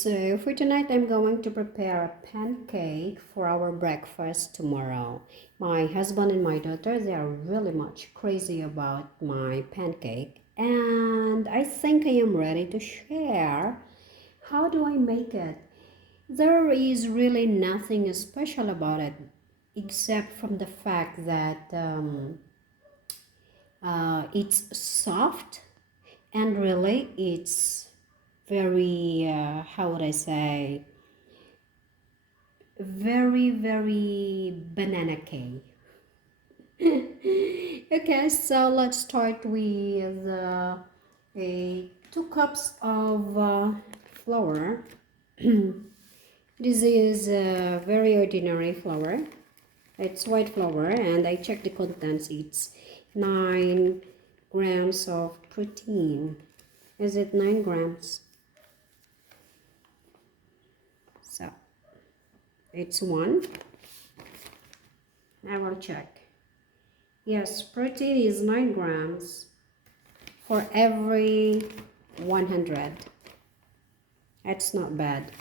So for tonight, I'm going to prepare a pancake for our breakfast tomorrow. My husband and my daughter, they are really much crazy about my pancake, and I think I am ready to share. How do I make it? There is really nothing special about it, except from the fact that it's soft, and really it's very how would I say, very banana cake. Okay, so let's start with a 2 cups of flour. This is a very ordinary flour. It's white flour, and I checked the contents. It's 9 grams of protein. Is it 9 grams? So it's 1. I will check. Yes, protein is 9 grams for every 100. That's not bad.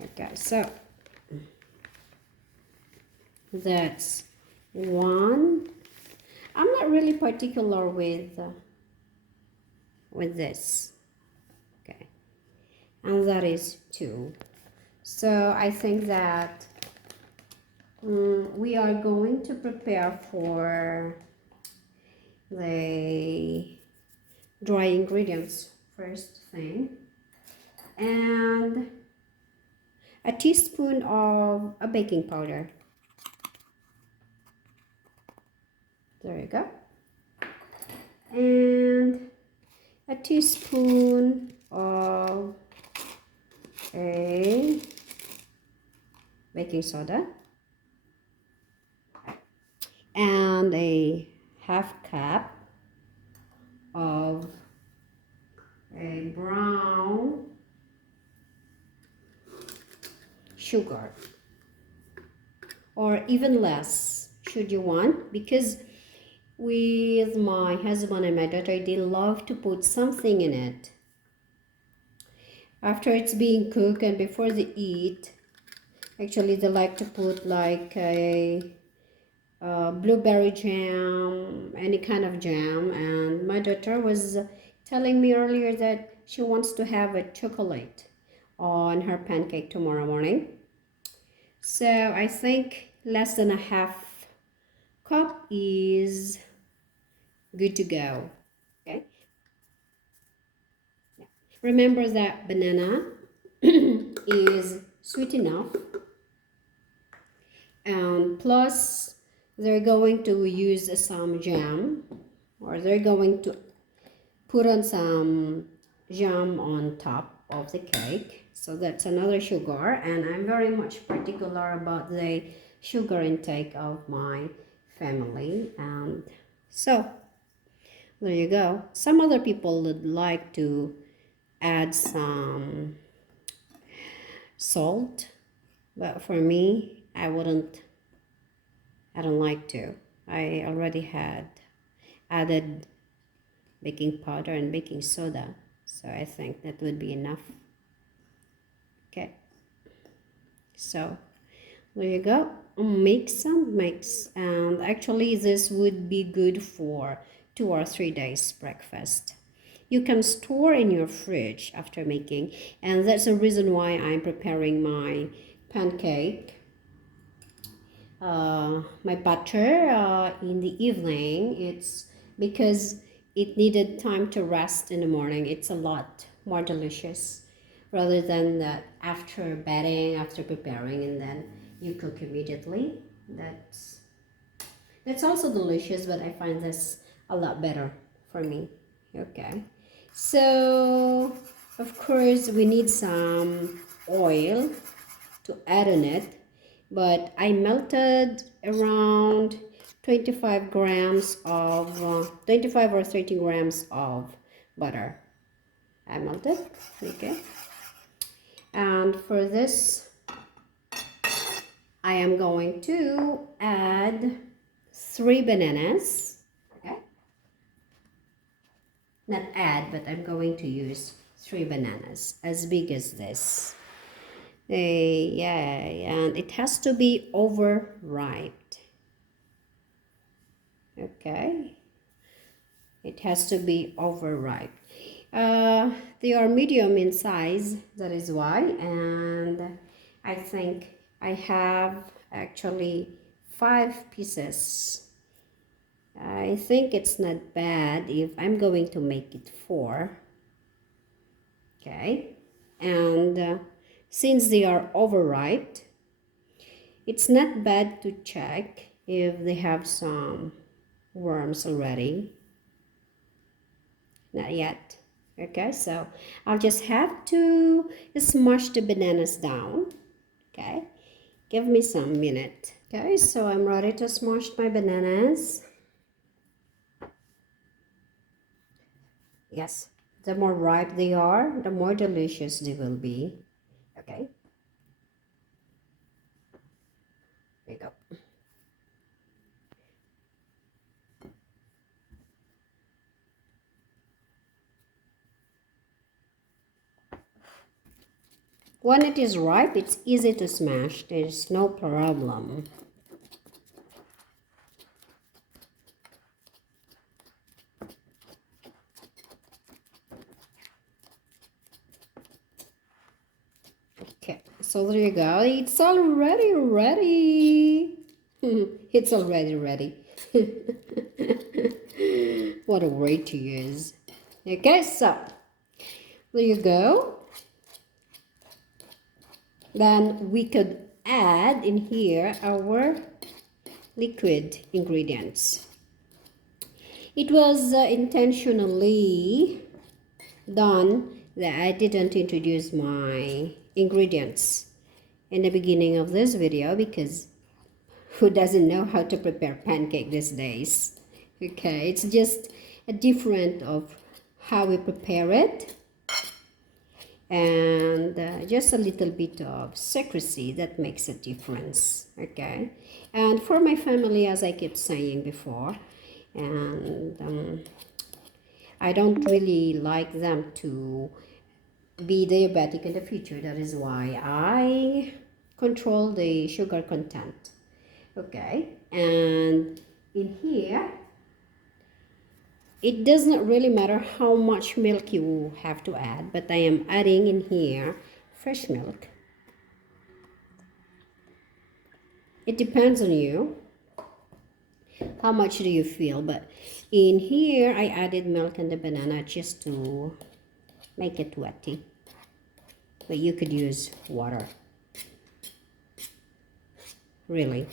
Okay, so that's 1. I'm not really particular with this. Okay, and that is 2. So I think that we are going to prepare for the dry ingredients first thing, and a teaspoon of a baking powder. There you go. And a teaspoon of a baking soda, and a half cup of a brown sugar, or even less should you want, because with my husband and my daughter, they love to put something in it after it's being cooked and before they eat. Actually, they like to put like a blueberry jam, any kind of jam. And my daughter was telling me earlier that she wants to have a chocolate on her pancake tomorrow morning. So I think less than a half cup is good to go. Okay. Yeah. Remember that banana is sweet enough, and plus they're going to use some jam, or they're going to put on some jam on top of the cake. So that's another sugar, and I'm very much particular about the sugar intake of my family. And so there you go. Some other people would like to add some salt, but for me, I don't like to. I already had added baking powder and baking soda, so I think that would be enough. Okay, so there you go. Mix, and actually this would be good for 2 or 3 days breakfast. You can store in your fridge after making, and that's the reason why I'm preparing my pancake, my butter in the evening. It's because it needed time to rest in the morning. It's a lot more delicious rather than that after batting, after preparing, and then you cook immediately. That's also delicious, but I find this a lot better for me. Okay, so of course we need some oil to add in it, but I melted around 25 grams of 25 or 30 grams of butter. I melted. Okay, and for this I am going to add 3 bananas. Okay, not add, but I'm going to use 3 bananas as big as this. Yeah, and it has to be overripe. Okay, it has to be overripe. They are medium in size, that is why, and I think I have actually 5 pieces. I think it's not bad if I'm going to make it 4. Okay, and since they are overripe, it's not bad to check if they have some worms already. Not yet. Okay, so I'll just have to smash the bananas down. Okay, give me some minute. Okay, so I'm ready to smash my bananas. Yes, the more ripe they are, the more delicious they will be. Okay, there you go. When it is ripe, it's easy to smash. There's no problem. Okay, so there you go. It's already ready. It's already ready. What a word to use. Okay, so there you go. Then we could add in here our liquid ingredients. It was intentionally done that I didn't introduce my ingredients in the beginning of this video, because who doesn't know how to prepare pancake these days? Okay, it's just a different of how we prepare it, and just a little bit of secrecy that makes a difference. Okay, and for my family, as I kept saying before, and I don't really like them to be diabetic in the future. That is why I control the sugar content. Okay, and in here, it doesn't really matter how much milk you have to add, but I am adding in here fresh milk. It depends on you. How much do you feel? But in here, I added milk and the banana just to make it wetty. But you could use water. Really.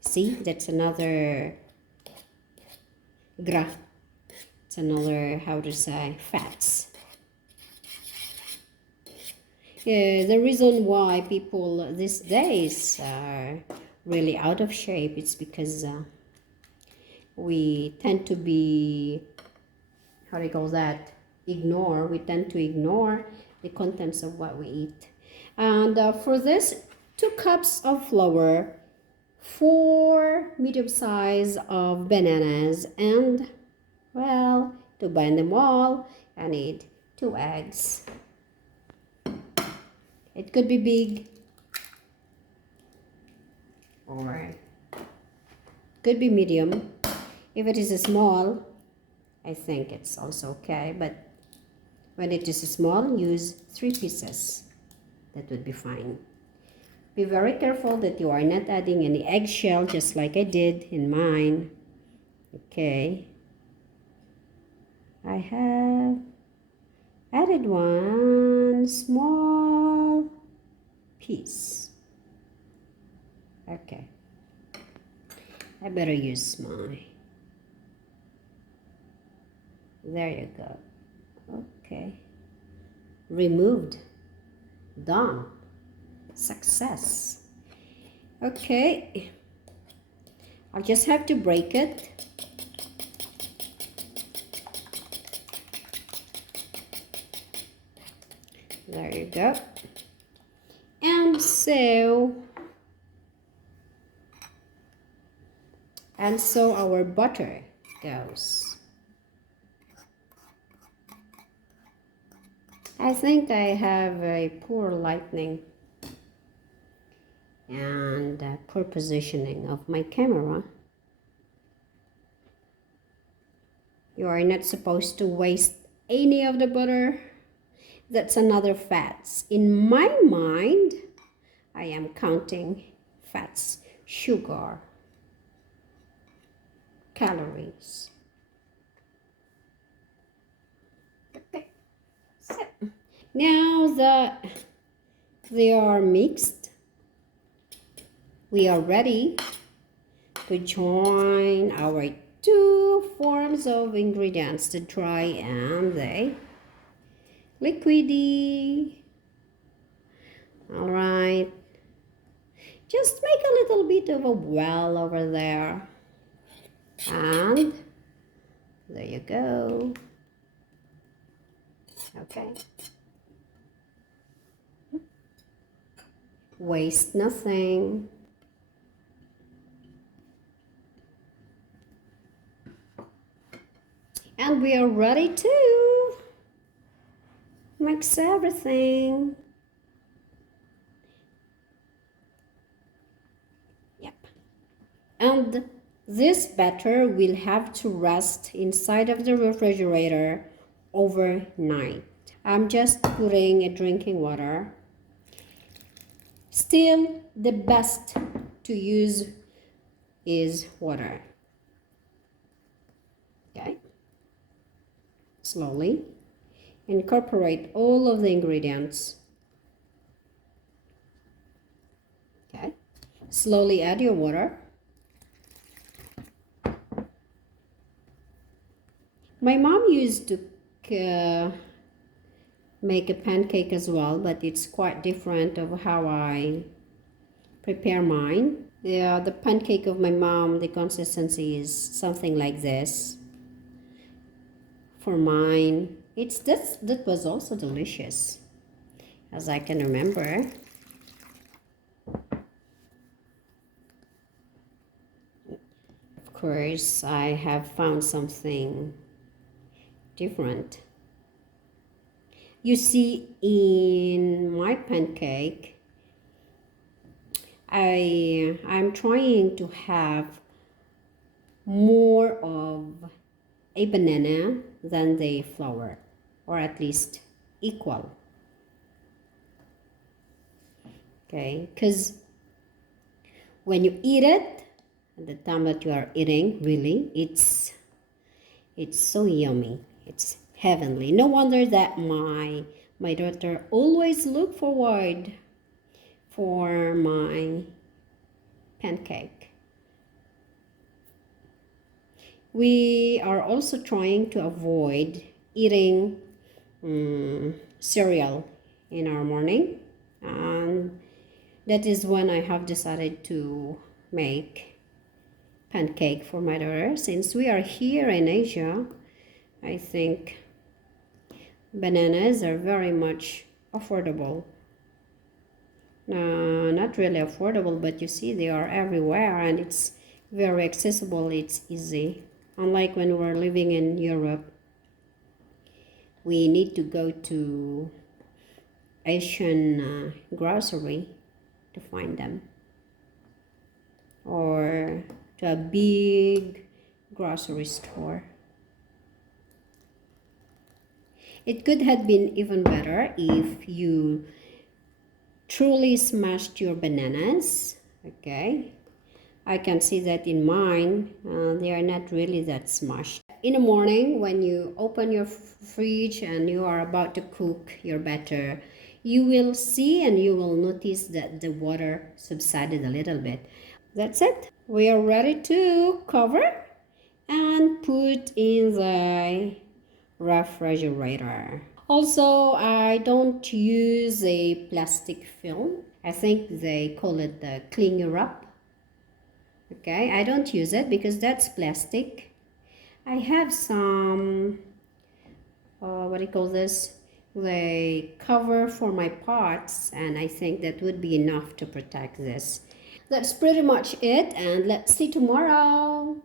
See, that's another it's another, how to say, fats. The reason why people these days are really out of shape, it's because we tend to be, how do you call that, we tend to ignore the contents of what we eat. And for this, 2 cups of flour, 4 medium size of bananas, and, well, to bind them all, I need 2 eggs. It could be big or could be medium. If it is small, I think it's also okay, but when it is small, use 3 pieces. That would be fine. Be very careful that you are not adding any eggshell, just like I did in mine. Okay. I have added 1 small piece. Okay. I better use my... There you go. Okay. Removed. Done. Success. Okay. I'll just have to break it. There you go. And so our butter goes. I think I have a poor lighting and poor positioning of my camera. You are not supposed to waste any of the butter. That's another fats. In my mind, I am counting fats, sugar, calories. Okay, so now that they are mixed, we are ready to join our two forms of ingredients, the dry and the liquidy. All right, just make a little bit of a well over there, and there you go. Okay, waste nothing. And we are ready to mix everything. Yep. And this batter will have to rest inside of the refrigerator overnight. I'm just putting a drinking water. Still, the best to use is water. Okay. Slowly incorporate all of the ingredients. Okay. Slowly add your water. My mom used to make a pancake as well, but it's quite different of how I prepare mine. The pancake of my mom, the consistency is something like this. For mine, that was also delicious, as I can remember. Of course, I have found something different. You see, in my pancake, I'm trying to have more of a banana than the flour, or at least equal. Okay, because when you eat it, at the time that you are eating, really, it's so yummy. It's heavenly. No wonder that my daughter always look forward for my pancake. We are also trying to avoid eating cereal in our morning, and that is when I have decided to make pancake for my daughter. Since we are here in Asia, I think bananas are very much affordable. Not really affordable, but you see they are everywhere and it's very accessible, it's easy. Unlike when we're living in Europe, we need to go to Asian grocery to find them, or to a big grocery store. It could have been even better if you truly smashed your bananas. Okay, I can see that in mine, they are not really that smashed. In the morning, when you open your fridge and you are about to cook your batter, you will see and you will notice that the water subsided a little bit. That's it. We are ready to cover and put in the refrigerator. Also, I don't use a plastic film. I think they call it the cling wrap. Okay, I don't use it because that's plastic. I have some, what do you call this? The cover for my pots, and I think that would be enough to protect this. That's pretty much it, and let's see tomorrow.